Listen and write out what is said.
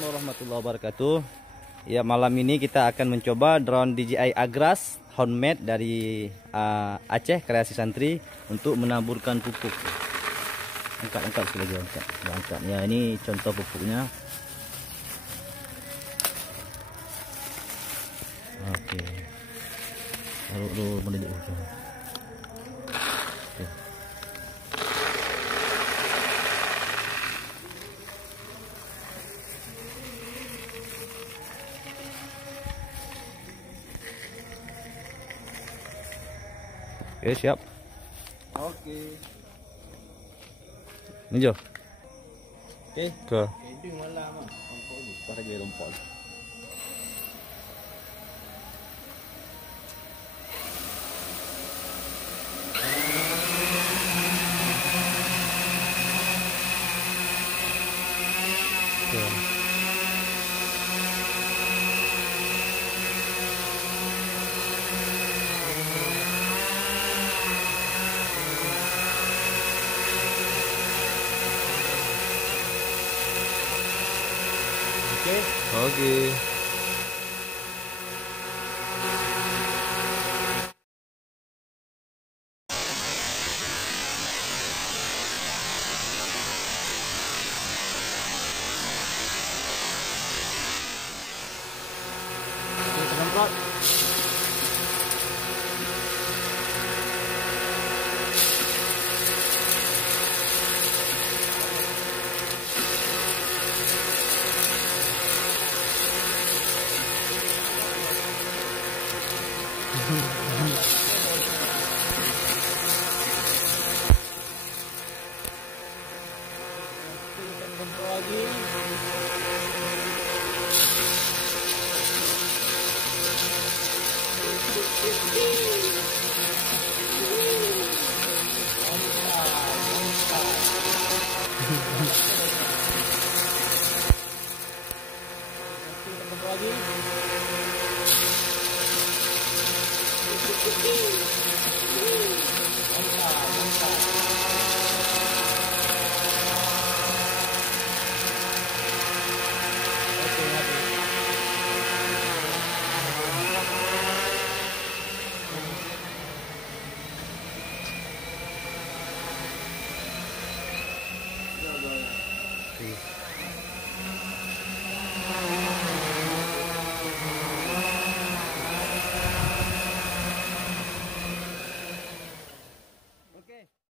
Warahmatullahi wabarakatuh. Ya, malam ini kita akan mencoba drone DJI Agras handmade dari Aceh Kreasi Santri untuk menaburkan pupuk. Angkat sekali lagi, angkat. Ya, ini contoh pupuknya. Oke. Taruh menunjuk. Oke. Oke, siap. Oke. Menuju. Oke. Ke. Ini malam ah. Pakai dia rumput. Oke. Semprot. Peace.